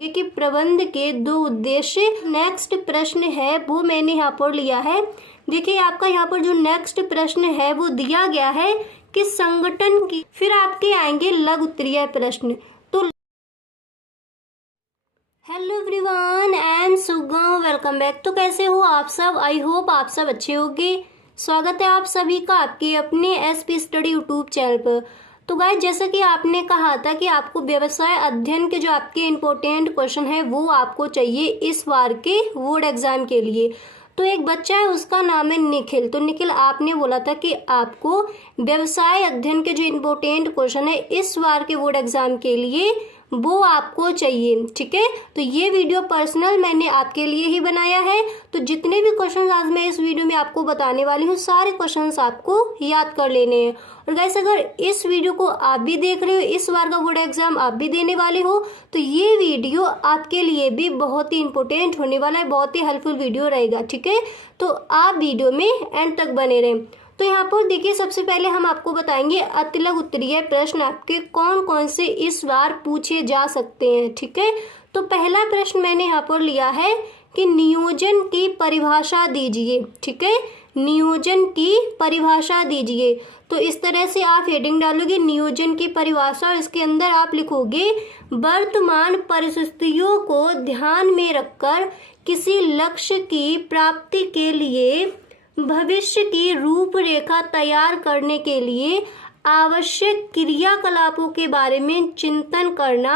कि प्रबंध के दो उद्देश्य। नेक्स्ट प्रश्न है वो मैंने यहाँ पर लिया है। देखिए आपका यहाँ पर जो नेक्स्ट प्रश्न है वो दिया गया है कि संगठन की, फिर आपके आएंगे लघु उत्तरीय प्रश्न। तो hello everyone, I am Suga, welcome back. तो कैसे हो आप सब? आई होप आप सब अच्छे होंगे। स्वागत है आप सभी का आपके अपने एसपी स्टडी यूट्यूब चैनल पर। तो गाइस, जैसा कि आपने कहा था कि आपको व्यवसाय अध्ययन के जो आपके इम्पोर्टेंट क्वेश्चन है वो आपको चाहिए इस बार के बोर्ड एग्जाम के लिए। तो एक बच्चा है, उसका नाम है निखिल। तो निखिल, आपने बोला था कि आपको व्यवसाय अध्ययन के जो इम्पोर्टेंट क्वेश्चन है इस बार के बोर्ड एग्जाम के लिए वो आपको चाहिए, ठीक है। तो ये वीडियो पर्सनल मैंने आपके लिए ही बनाया है। तो जितने भी क्वेश्चन आज मैं इस वीडियो में आपको बताने वाली हूँ, सारे क्वेश्चंस आपको याद कर लेने हैं। और गाइस, अगर इस वीडियो को आप भी देख रहे हो, इस बार का बोर्ड एग्जाम आप भी देने वाले हो, तो ये वीडियो आपके लिए भी बहुत ही इंपॉर्टेंट होने वाला है, बहुत ही हेल्पफुल वीडियो रहेगा, ठीक है। तो आप वीडियो में एंड तक बने रहें। तो यहाँ पर देखिए, सबसे पहले हम आपको बताएंगे अतिलघु उत्तरीय प्रश्न आपके कौन कौन से इस बार पूछे जा सकते हैं, ठीक है। तो पहला प्रश्न मैंने यहाँ पर लिया है कि नियोजन की परिभाषा दीजिए, ठीक है। नियोजन की परिभाषा दीजिए। तो इस तरह से आप हेडिंग डालोगे नियोजन की परिभाषा, और इसके अंदर आप लिखोगे वर्तमान परिस्थितियों को ध्यान में रखकर किसी लक्ष्य की प्राप्ति के लिए भविष्य की रूपरेखा तैयार करने के लिए आवश्यक क्रियाकलापों के बारे में चिंतन करना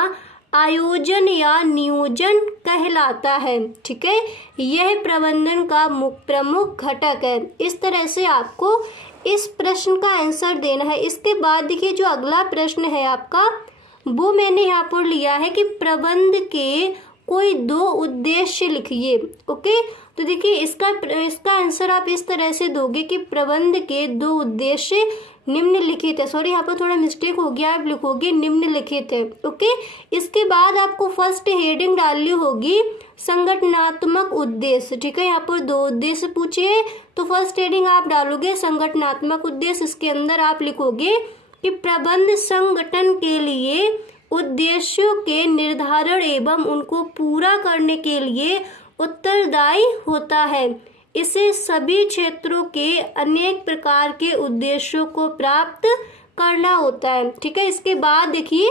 आयोजन या नियोजन कहलाता है, ठीक है। यह प्रबंधन का प्रमुख घटक है। इस तरह से आपको इस प्रश्न का आंसर देना है। इसके बाद देखिए, जो अगला प्रश्न है आपका वो मैंने यहाँ पर लिया है कि प्रबंध के कोई दो उद्देश्य लिखिए, ओके। तो देखिए, इसका आंसर आप इस तरह से दोगे कि प्रबंध के दो उद्देश्य निम्नलिखित है। सॉरी, यहाँ पर थोड़ा मिस्टेक हो गया, आप लिखोगे निम्नलिखित है, ओके। इसके बाद आपको फर्स्ट हेडिंग डालनी होगी संगठनात्मक उद्देश्य, ठीक है। यहाँ पर दो उद्देश्य पूछे हैं, तो फर्स्ट हेडिंग आप डालोगे संगठनात्मक उद्देश्य। इसके अंदर आप लिखोगे कि प्रबंध संगठन के लिए उद्देश्यों के निर्धारण एवं उनको पूरा करने के लिए उत्तरदायी होता है। इसे सभी क्षेत्रों के अनेक प्रकार के उद्देश्यों को प्राप्त करना होता है, ठीक है। इसके बाद देखिए,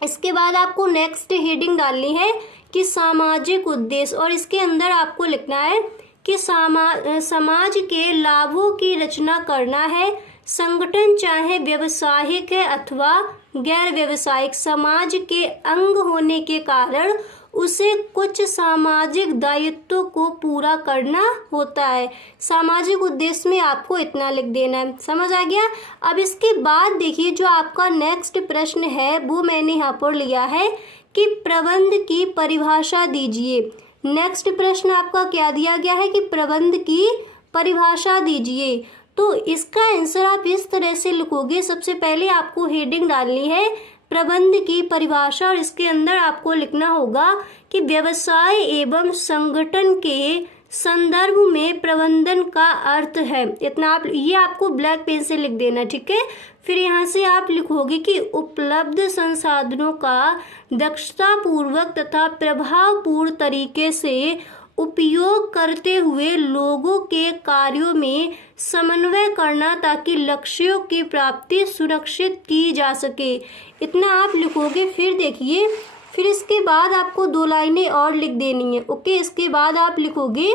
इसके बाद आपको नेक्स्ट हेडिंग डालनी है कि सामाजिक उद्देश्य, और इसके अंदर आपको लिखना है कि समाज के लाभों की रचना करना है। संगठन चाहे व्यवसायिक है अथवा गैर व्यवसायिक, समाज के अंग होने के कारण उसे कुछ सामाजिक दायित्वों को पूरा करना होता है। सामाजिक उद्देश्य में आपको इतना लिख देना है, समझ आ गया। अब इसके बाद देखिए, जो आपका नेक्स्ट प्रश्न है वो मैंने यहाँ पर लिया है कि प्रबंध की परिभाषा दीजिए। नेक्स्ट प्रश्न आपका क्या दिया गया है कि प्रबंध की परिभाषा दीजिए। तो इसका आंसर आप इस तरह से लिखोगे। सबसे पहले आपको हेडिंग डालनी है प्रबंध की परिभाषा, और इसके अंदर आपको लिखना होगा कि व्यवसाय एवं संगठन के संदर्भ में प्रबंधन का अर्थ है। इतना आप ये आपको ब्लैक पेन से लिख देना, ठीक है। फिर यहाँ से आप लिखोगे कि उपलब्ध संसाधनों का दक्षतापूर्वक तथा प्रभावपूर्ण तरीके से उपयोग करते हुए लोगों के कार्यों में समन्वय करना ताकि लक्ष्यों की प्राप्ति सुनिश्चित की जा सके। इतना आप लिखोगे। फिर देखिए, फिर इसके बाद आपको दो लाइनें और लिख देनी है, ओके। इसके बाद आप लिखोगे,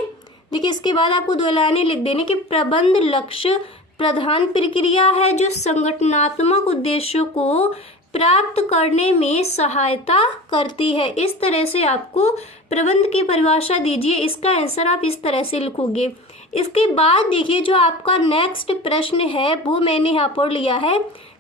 देखिए इसके बाद आपको दो लाइनें लिख देनी कि प्रबंध लक्ष्य प्रधान प्रक्रिया है जो संगठनात्मक उद्देश्यों को प्राप्त करने में सहायता करती है। इस तरह से आपको प्रबंध की परिभाषा दीजिए। इसका आंसर आप इस तरह से लिखोगे। इसके बाद देखिए, जो आपका नेक्स्ट प्रश्न है वो मैंने यहाँ पर लिया है।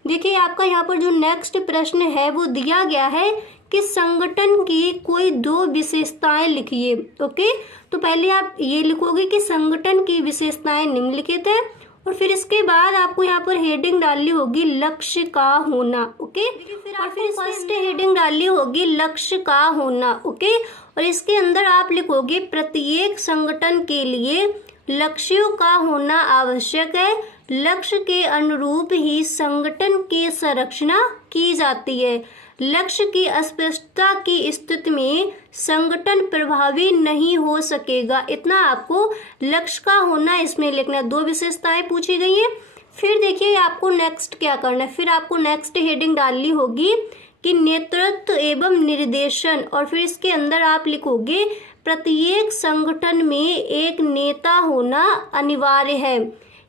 देखिए, आपका यहाँ पर जो नेक्स्ट प्रश्न है वो दिया गया है कि संगठन की कोई दो विशेषताएं लिखिए, ओके। तो पहले आप ये लिखोगे कि संगठन की विशेषताएं निम्नलिखित है, और फिर इसके बाद आपको यहाँ पर हेडिंग डालनी होगी लक्ष्य का होना, ओके। और फिर फर्स्ट हेडिंग डालनी होगी लक्ष्य का होना, ओके। और इसके अंदर आप लिखोगे प्रत्येक संगठन के लिए लक्ष्यों का होना आवश्यक है। लक्ष्य के अनुरूप ही संगठन की संरचना की जाती है। लक्ष्य की अस्पष्टता की स्थिति में संगठन प्रभावी नहीं हो सकेगा। इतना आपको लक्ष्य का होना इसमें लिखना। 2 विशेषताएं पूछी गई हैं। फिर देखिए आपको नेक्स्ट क्या करना है। फिर आपको नेक्स्ट हेडिंग डालनी होगी कि नेतृत्व एवं निर्देशन, और फिर इसके अंदर आप लिखोगे प्रत्येक संगठन में एक नेता होना अनिवार्य है।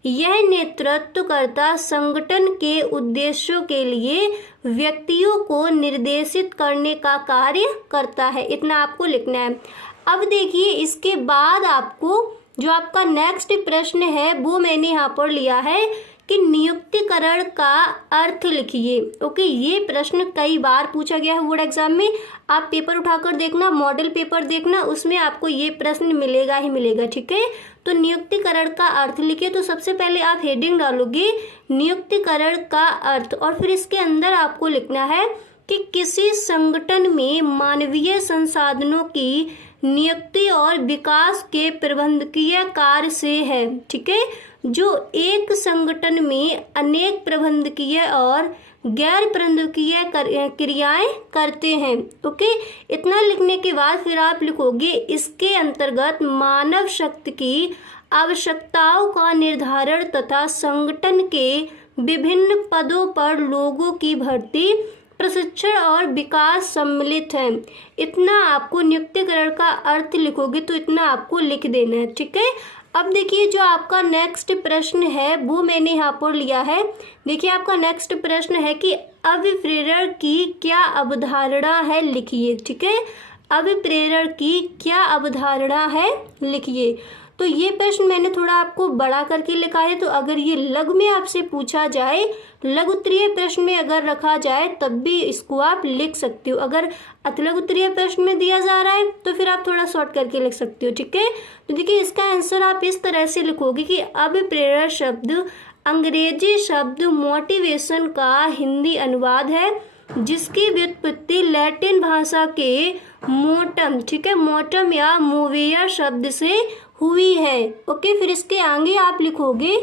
यह नेतृत्वकर्ता संगठन के उद्देश्यों के लिए व्यक्तियों को निर्देशित करने का कार्य करता है। इतना आपको लिखना है। अब देखिए इसके बाद आपको जो आपका नेक्स्ट प्रश्न है वो मैंने यहाँ पर लिया है कि नियुक्तिकरण का अर्थ लिखिए। ओके, ये प्रश्न कई बार पूछा गया है बोर्ड एग्जाम में। आप पेपर उठाकर देखना, मॉडल पेपर देखना, उसमें आपको ये प्रश्न मिलेगा ही मिलेगा। ठीक है, तो नियुक्तिकरण का अर्थ लिखिए। तो सबसे पहले आप हेडिंग डालोगे नियुक्तिकरण का अर्थ, और फिर इसके अंदर आपको लिखना है कि किसी संगठन में मानवीय संसाधनों की नियुक्ति और विकास के प्रबंधकीय कार्य से है। ठीक है, जो एक संगठन में अनेक प्रबंधकीय और गैर प्रबंधकीय क्रियाएं करते हैं। ओके, इतना लिखने के बाद फिर आप लिखोगे इसके अंतर्गत मानव शक्ति की आवश्यकताओं का निर्धारण तथा संगठन के विभिन्न पदों पर लोगों की भर्ती, प्रशिक्षण और विकास सम्मिलित है। इतना आपको नियुक्तिकरण का अर्थ लिखोगे तो इतना आपको लिख देना है। ठीक है, अब देखिए जो आपका नेक्स्ट प्रश्न है वो मैंने यहाँ पर लिया है। देखिए आपका नेक्स्ट प्रश्न है कि अभिप्रेरण की क्या अवधारणा है, लिखिए। ठीक है, अभिप्रेरण की क्या अवधारणा है, लिखिए। तो ये प्रश्न मैंने थोड़ा आपको बड़ा करके लिखा है। तो अगर ये लघु में आपसे पूछा जाए, लघु उत्तरीय प्रश्न में अगर रखा जाए तब भी इसको आप लिख सकते हो। अगर अतिलघु उत्तरीय प्रश्न में दिया जा रहा है तो फिर आप थोड़ा शॉर्ट करके लिख सकते हो। ठीक है, तो देखिए इसका आंसर आप इस तरह से लिखोगे कि अभिप्रेरण शब्द अंग्रेजी शब्द मोटिवेशन का हिंदी अनुवाद है, जिसकी व्युत्पत्ति लैटिन भाषा के मोटम, ठीक है, मोटम या मूवियर शब्द से हुई है। ओके, फिर इसके आगे आप लिखोगे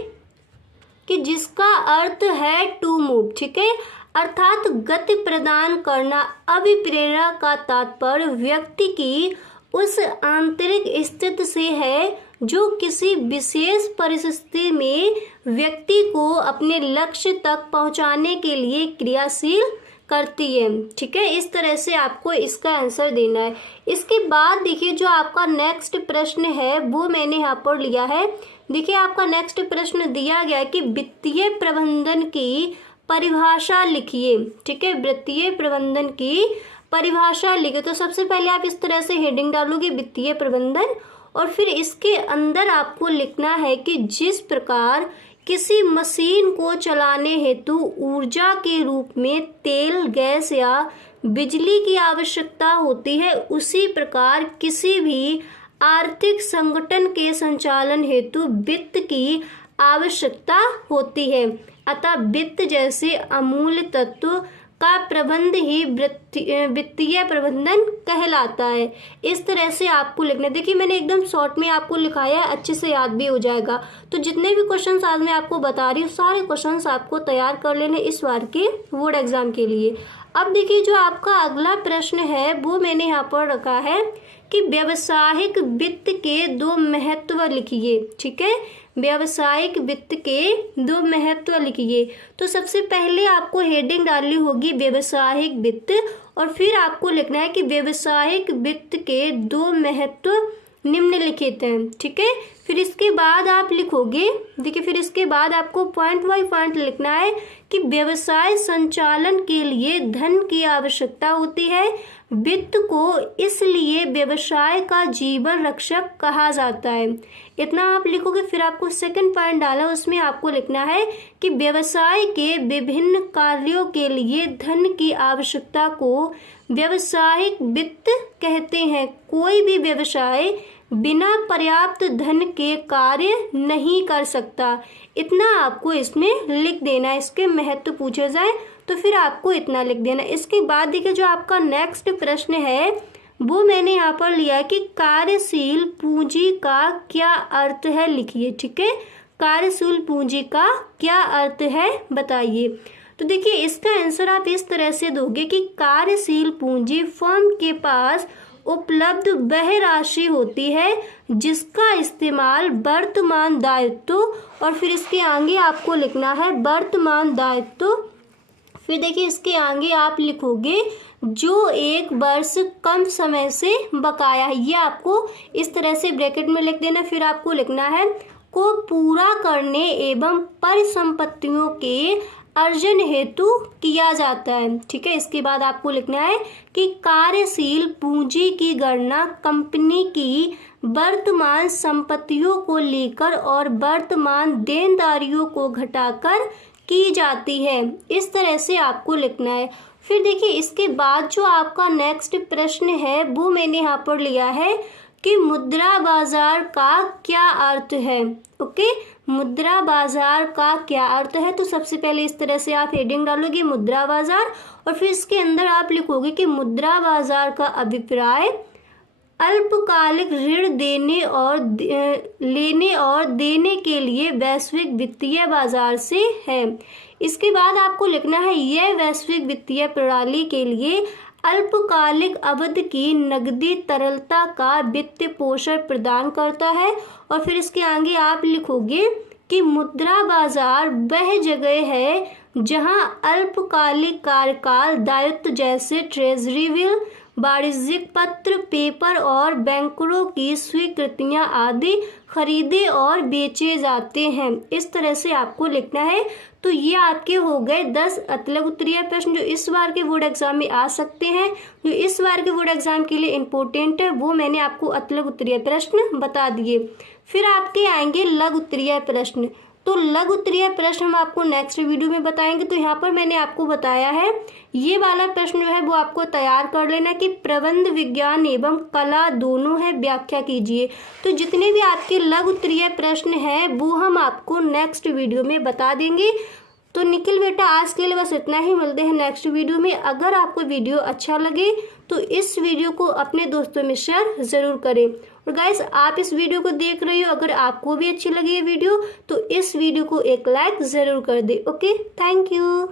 कि जिसका अर्थ है टू मूव। ठीक है, अर्थात गति प्रदान करना। अभिप्रेरणा का तात्पर्य व्यक्ति की उस आंतरिक स्थिति से है जो किसी विशेष परिस्थिति में व्यक्ति को अपने लक्ष्य तक पहुंचाने के लिए क्रियाशील करती है। ठीक है, इस तरह से आपको इसका आंसर देना है। इसके बाद देखिए जो आपका नेक्स्ट प्रश्न है वो मैंने यहाँ पर लिया है। देखिए आपका नेक्स्ट प्रश्न दिया गया है कि वित्तीय प्रबंधन की परिभाषा लिखिए। ठीक है, वित्तीय प्रबंधन की परिभाषा लिखिए। तो सबसे पहले आप इस तरह से हेडिंग डालोगे वित्तीय प्रबंधन, और फिर इसके अंदर आपको लिखना है कि जिस प्रकार किसी मशीन को चलाने हेतु ऊर्जा के रूप में तेल, गैस या बिजली की आवश्यकता होती है, उसी प्रकार किसी भी आर्थिक संगठन के संचालन हेतु वित्त की आवश्यकता होती है। अतः वित्त जैसे अमूल्य तत्व का प्रबंध ही वित्तीय प्रबंधन कहलाता है। इस तरह से आपको लिखना। देखिए मैंने एकदम शॉर्ट में आपको लिखाया है, अच्छे से याद भी हो जाएगा। तो जितने भी क्वेश्चंस आज मैं आपको बता रही हूँ सारे क्वेश्चंस आपको तैयार कर लेने इस बार के बोर्ड एग्जाम के लिए। अब देखिए जो आपका अगला प्रश्न है वो मैंने यहाँ पर रखा है कि व्यावसायिक वित्त के 2 महत्व लिखिए। ठीक है, व्यावसायिक वित्त के 2 महत्व लिखिए। तो सबसे पहले आपको हेडिंग डालनी होगी व्यावसायिक वित्त, और फिर आपको लिखना है कि व्यावसायिक वित्त के 2 महत्व निम्नलिखित हैं। ठीक है, फिर इसके बाद आप लिखोगे, देखिए फिर इसके बाद आपको पॉइंट बाय पॉइंट लिखना है कि व्यवसाय संचालन के लिए धन की आवश्यकता होती है। वित्त को इसलिए व्यवसाय का जीवन रक्षक कहा जाता है। इतना आप लिखोगे। फिर आपको सेकंड पॉइंट डाला, उसमें आपको लिखना है कि व्यवसाय के विभिन्न कार्यों के लिए धन की आवश्यकता को व्यावसायिक वित्त कहते हैं। कोई भी व्यवसाय बिना पर्याप्त धन के कार्य नहीं कर सकता। इतना आपको इसमें लिख देना है। इसके महत्व पूछे जाए तो फिर आपको इतना लिख देना। इसके बाद देखिए जो आपका नेक्स्ट प्रश्न है वो मैंने यहाँ पर लिया कि कार्यशील पूंजी का क्या अर्थ है, लिखिए। ठीक है, कार्यशील पूंजी का क्या अर्थ है बताइए। तो देखिए इसका आंसर आप इस तरह से दोगे कि कार्यशील पूंजी फर्म के पास उपलब्ध वह राशि होती है जिसका इस्तेमाल वर्तमान दायित्व, और फिर इसके आगे आपको लिखना है वर्तमान दायित्व, फिर देखिए इसके आगे आप लिखोगे जो एक वर्ष कम समय से बकाया है, ये आपको इस तरह से ब्रैकेट में लिख देना। फिर आपको लिखना है को पूरा करने एवं परिसंपत्तियों के अर्जन हेतु किया जाता है। ठीक है, इसके बाद आपको लिखना है कि कार्यशील पूंजी की गणना कंपनी की वर्तमान संपत्तियों को लेकर और वर्तमान देनदारियों को घटाकर की जाती है। इस तरह से आपको लिखना है। फिर देखिए इसके बाद जो आपका नेक्स्ट प्रश्न है वो मैंने यहाँ पर लिया है कि मुद्रा बाजार का क्या अर्थ है। ओके, मुद्रा बाजार का क्या अर्थ है, तो सबसे पहले इस तरह से आप हेडिंग डालोगे मुद्रा बाजार, और फिर इसके अंदर आप लिखोगे कि मुद्रा बाजार का अभिप्राय अल्पकालिक ऋण लेने और देने के लिए वैश्विक वित्तीय बाजार से है। इसके बाद आपको लिखना है यह वैश्विक वित्तीय प्रणाली के लिए अल्पकालिक अवधि की नकदी तरलता का वित्त पोषण प्रदान करता है, और फिर इसके आगे आप लिखोगे कि मुद्रा बाजार वह जगह है जहां अल्पकालिक कार्यकाल दायित्व जैसे ट्रेजरी बिल, वाणिज्यिक पत्र, पेपर और बैंकरों की स्वीकृतियां आदि खरीदे और बेचे जाते हैं। इस तरह से आपको लिखना है। तो ये आपके हो गए 10 अतलग उत्तरीय प्रश्न जो इस बार के बोर्ड एग्जाम में आ सकते हैं। जो इस बार के बोर्ड एग्जाम के लिए इम्पोर्टेंट है वो मैंने आपको अतलग उत्तरीय प्रश्न बता दिए। फिर आपके आएंगे लघु उत्तरीय प्रश्न। तो लघु उत्तरीय प्रश्न हम आपको नेक्स्ट वीडियो में बताएंगे। तो यहाँ पर मैंने आपको बताया है ये वाला प्रश्न जो है वो आपको तैयार कर लेना कि प्रबंध विज्ञान एवं कला दोनों है, व्याख्या कीजिए। तो जितने भी आपके लघु उत्तरीय प्रश्न हैं वो हम आपको नेक्स्ट वीडियो में बता देंगे। तो निखिल बेटा आज के लिए बस इतना ही, मिलते हैं नेक्स्ट वीडियो में। अगर आपको वीडियो अच्छा लगे तो इस वीडियो को अपने दोस्तों में शेयर ज़रूर करें। और गाइस आप इस वीडियो को देख रहे हो, अगर आपको भी अच्छी लगी ये वीडियो तो इस वीडियो को एक लाइक ज़रूर कर दे। Okay, thank you.